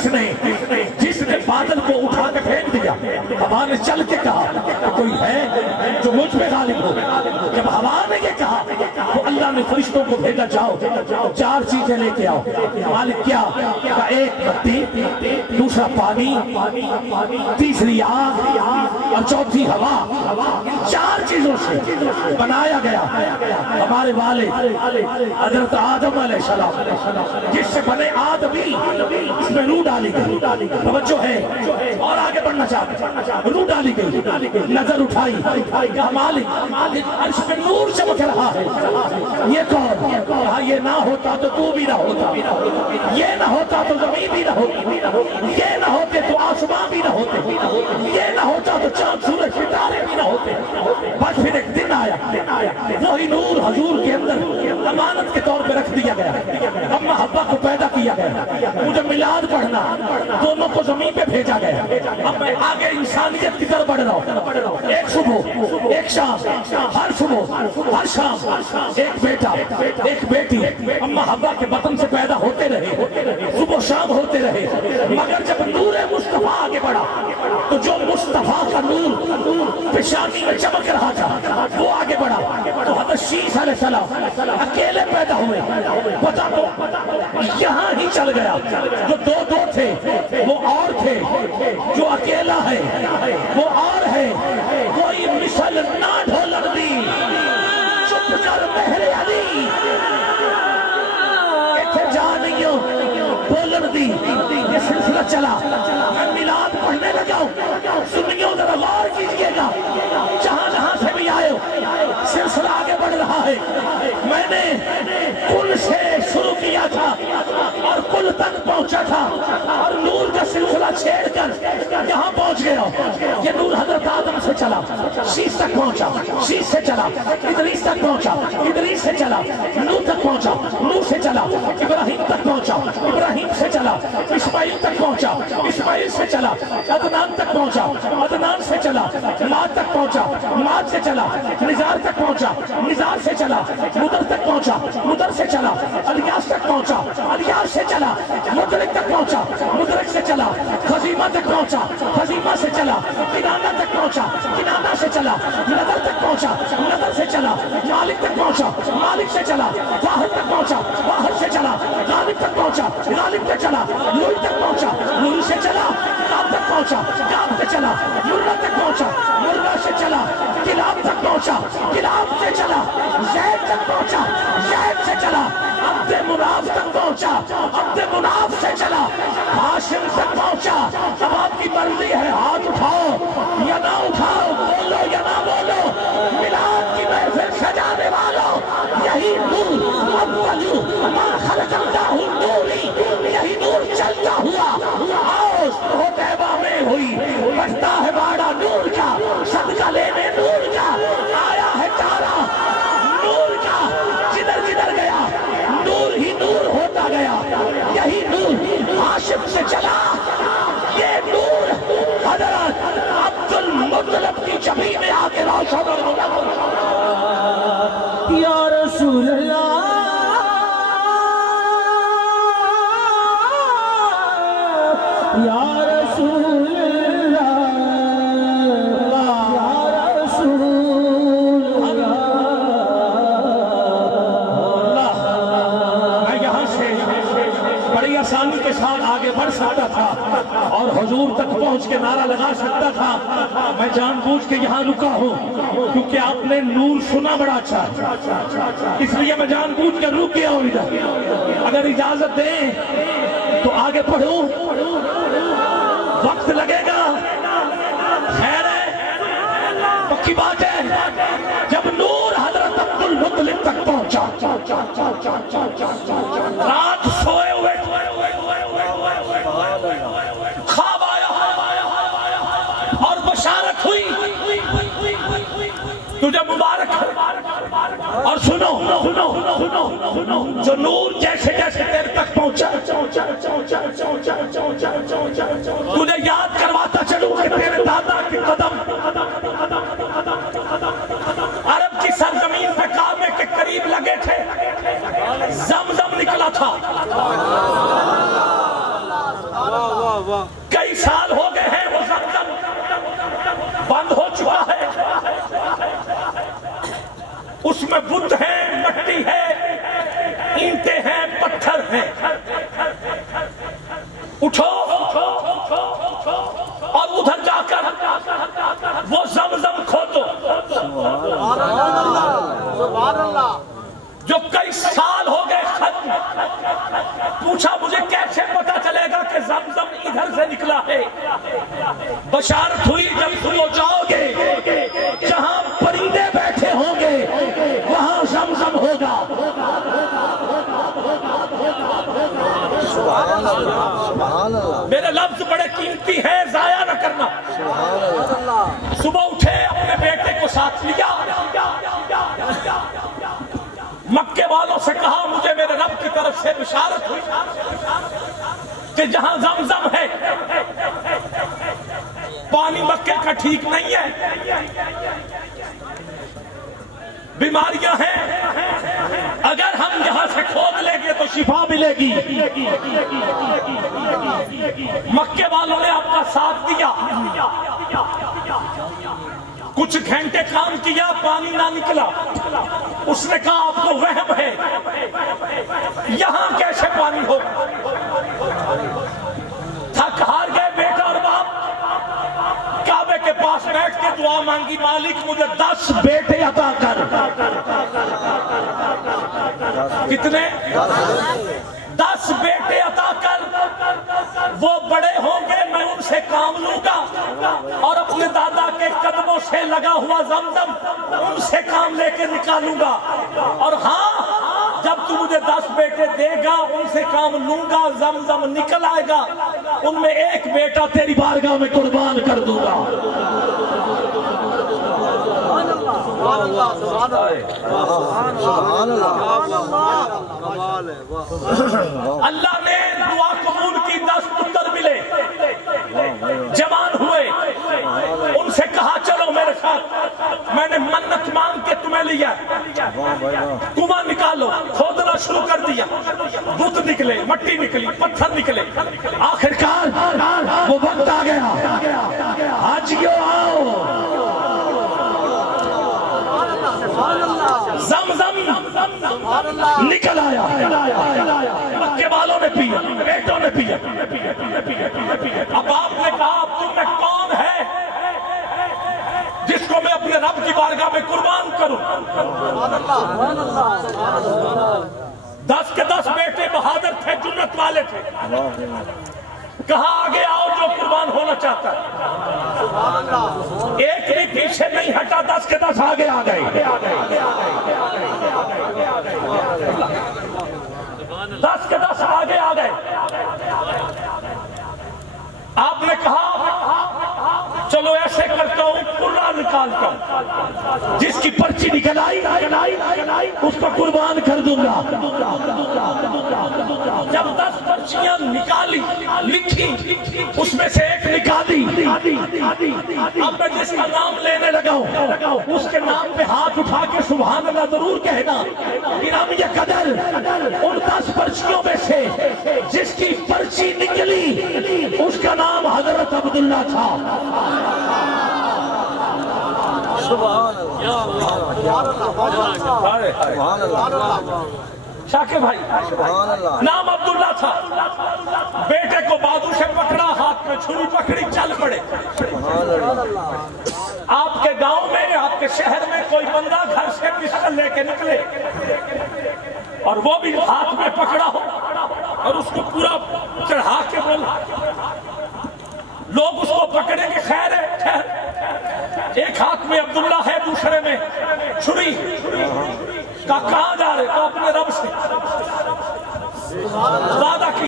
جس نے بادل کو اٹھا کے پھینک دیا، ہوا نے چل کے کہا کہ کوئی ہے جو مجھ پہ غالب ہو؟ جب ہوا نے یہ کہا تو اللہ نے فرشتوں کو بھیجا، جاؤ 4 چیزیں لے کے آؤ۔ مالک کیا؟ کہا ایک بتی، دوسرا پانی، تیسری آگ اور چوتھی ہوا۔ 4 چیزوں سے بنایا گیا ہمارے والد حضرت آدم علیہ السلام، جس سے بنے آدمی، اس میں روح ڈالی گئی۔ توجہ ہے، اور آگے بڑھنا چاہتے، روح ڈالی گئی، نظر اٹھائی، کہا مالک عرش میں نور چمک رہا ہے، یہ کون؟ کہا یہ نہ ہوتا تو تو بھی نہ ہوتا، یہ نہ ہوتا تو زمین بھی نہ ہوتی، یہ نہ ہوتے تو آسمان بھی نہ ہوتے، یہ نہ ہوتا تو چاند سورج ستارے بھی نہ ہوتے۔ بس پھر ایک دن آیا، وہی نور حضور کے اندر امانت کے طور پہ رکھ دیا گیا، اما حوا کو پیدا کیا گیا، مجھے میلاد پڑھنا، دونوں کو زمین پہ بھیجا گیا۔ اب میں آگے انسانیت کی طرف بڑھ رہا ہوں، ایک صبح ایک شام، ہر صبح ہر شام ایک بیٹا ایک بیٹی اما حوا کے بطن سے پیدا ہوتے رہے، صبح شام ہوتے رہے، مگر جب نور مصطفیٰ آگے بڑھا تو جو مصطفیٰ کا نور پیشانی میں چمک رہا تھا وہ آگے بڑھا، تو حضرت شیس علیہ السلام اکیلے پیدا ہوئے۔ پتا تو یہاں ہی چل گیا، جو دو تھے وہ اور تھے، جو اکیلا ہے وہ اور ہے، کوئی مثل نہ ڈھولن دی، چپ کر مہر علی ایتھے جا نہیں ہو بولن دی۔ یہ سلسلہ چلا، میں میلاد پڑھنے لگا ہوں، سنیوں ذرا غور کیجئے گا، جہاں سے بھی آئے ہو سلسلہ آگے بڑھ رہا ہے۔ میں نے کل سے شروع کیا تھا اور کل تک پہنچا تھا، اور نور کا سلسلہ چھیڑ کر یہاں پہنچ گیا۔ یہ نور حضرت آدم سے چلا، شیس تک پہنچا، شیس سے چلا ادریس تک پہنچا، ادریس سے چلا نوح تک پہنچا، نوح سے چلا ابراہیم تک پہنچا، ابراہیم سے چلا اسماعیل تک پہنچا، اسماعیل سے چلا عدنان تک پہنچا، عدنان سے چلا ماد تک پہنچا، ماد سے چلا نزار تک پہنچا، نزار سے چلا مدر تک پہنچا، مدر سے چلا الیاس تک پہنچا، الیاس سے چلا مدرک تک پہنچا، مدرک سے چلا خزیمہ تک پہنچا، خزیمہ سے چلا کنانہ تک پہنچا، کنانہ سے چلا نظر تک پہنچا، نظر سے چلا مالک تک پہنچا، مالک سے چلا واحد تک پہنچا، واحد سے چلا غالب تک پہنچا، غالب تک چلا نوری تک پہنچا، نوری سے چلا کعب تک پہنچا، کعب سے چلا مرہ تک پہنچا، مرہ سے چلا کلاب تک پہنچا، کلاب سے چلا زید تک پہنچا، زید سے چلا عبد مناف تک پہنچا، عبد مناف سے چلا ہاشم تک پہنچا۔ اب آپ کی مرضی ہے، ہاتھ اٹھاؤ یا نہ اٹھاؤ، بولو یا نہ بولو، میلاد کی محفل سجانے والوں، یہی نور اول ما خلق اللہ نوری، یہی نور چلتا ہوا آؤ طیبہ میں ہوئی، بڑھتا ہے باڑا نور کا، صدقہ لینے نور کا، آیا ہے تارا نور کا، جدھر جدھر گیا نور ہی نور ہوتا گیا، یہی نور ہاشم سے چلا، یہ نور حضرت عبد المطلب کی جبھی میں آ کے روشن ہو۔ یا رسول اللہ یا رسول اللہ یا رسول اللہ۔ میں یہاں سے بڑی آسانی کے ساتھ آگے بڑھ سکتا تھا اور حضور تک پہنچ کے نعرہ لگا سکتا تھا، میں جان بوجھ کے یہاں رکا ہوں کیونکہ آپ نے نور سنا بڑا اچھا، اس لیے میں جان بوجھ کے رک گیا ہوں ادھر۔ اگر اجازت دیں تو آگے پڑھوں، وقت لگے گا، خیر ہے، پکی بات ہے۔ جب نور حضرت عبد المطلب تک پہنچا، رات سوئے ہوئے خواب آیا اور بشارت ہوئی تجھے مبارک ہے، اور سنو جو نور جیسے جیسے تیرے تک پہنچا تجھے یاد کرواتا چلوں کہ تیرے دادا کے قدم عرب کی سرزمین پہ کعبے کے قریب لگے تھے، زمزم نکلا تھا، کئی سال ہو گئے ہیں وہ زمزم بند ہو چکا ہے، اس میں بت ہیں، مٹی ہے، اینٹیں ہیں، پتھر ہیں۔ اٹھو اور ادھر جا کر وہ زمزم کھودو جو کئی سال ہو گئے ختم۔ پوچھا مجھے کیسے پتا چلے گا کہ زمزم ادھر سے نکلا ہے؟ بشارت ہوئی جب تم جاؤ گے جہاں پرندے بیٹھے ہوں گے وہاں زمزم ہوگا۔ میرے لفظ بڑے قیمتی ہیں، ضائع نہ کرنا۔ صبح اٹھے، اپنے بیٹے کو ساتھ لیا، مکے والوں سے کہا مجھے میرے رب کی طرف سے بشارت ہوئی کہ جہاں زمزم ہے پانی مکے کا ٹھیک نہیں ہے، بیماریاں ہیں، اگر ہم یہاں سے کھود لیں گے تو شفا ملے گی۔ مکے والوں نے آپ کا ساتھ دیا، کچھ گھنٹے کام کیا، پانی نہ نکلا۔ اس نے کہا آپ کو وہم ہے، یہاں کیسے پانی ہو؟ تھک ہار گئے بیٹا اور باپ، کعبے کے پاس بیٹھ کے دعا مانگی، مالک مجھے 10 بیٹے عطا کر۔ کتنے؟ 10 بیٹے عطا کر، وہ بڑے ہوں گے میں ان سے کام لوں گا اور اپنے دادا کے قدموں سے لگا ہوا زمزم ان سے کام لے کے نکالوں گا، اور ہاں جب تو مجھے 10 بیٹے دے گا ان سے کام لوں گا، زمزم نکل آئے گا، ان میں ایک بیٹا تیری بارگاہ میں قربان کر دوں گا۔ اللہ نے دعا قبول کی، 10 پتر ملے، جوان ہوئے، ان سے کہا چلو میرے ساتھ، میں نے منت مانگ کے تمہیں لیا، کنواں نکالو، کھودنا شروع کر دیا، بت نکلے، مٹی نکلی، پتھر نکلے، آخرکار وہ وقت آ گیا، آج کیوں آؤ، زمزم نکل آیا، مکے والوں نے پیا، بیٹوں نے پیا۔ اب آپ نے کہا اب تم میں کون ہے جس کو میں اپنے رب کی بارگاہ میں قربان کروں؟ 10 کے 10 بیٹے بہادر تھے، جرت والے تھے، کہا آگے آؤ جو قربان ہونا چاہتا ہے۔ ایک بھی پیچھے نہیں ہٹا، 10 کے 10 آگے آ گئے، 10 کے 10 آگے آ گئے۔ آپ نے کہا چلو ایسے کرتا ہوں، قرآن نکالتا ہوں، جس کی پرچی نکل آئی اس کو قربان کر دوں گا۔ جب 10 پرچیاں نکالی، لکھی، اس میں سے ایک نکالی، اب میں جس کا نام لینے لگا ہوں اس کے نام پہ ہاتھ اٹھا کے سبحان اللہ ضرور کہنا۔ انعام یہ قدر ان 10 پرچیوں میں سے جس کی پرچی نکلی اس کا نام حضرت عبداللہ تھا۔ شاکر بھائی، نام عبداللہ تھا، بیٹے کو بازو سے پکڑا، ہاتھ میں چھری پکڑی، چل پڑے۔ آپ کے گاؤں میں، آپ کے شہر میں کوئی بندہ گھر سے پسٹل لے کے نکلے اور وہ بھی ہاتھ میں پکڑا ہو اور اس کو پورا چڑھا کے بولا، لوگ اس کو پکڑیں گے، خیر ہے، ایک ہاتھ میں عبداللہ ہے، دوسرے میں چھری، کہاں جا رہے؟ تو اپنے رب سے وعدہ کی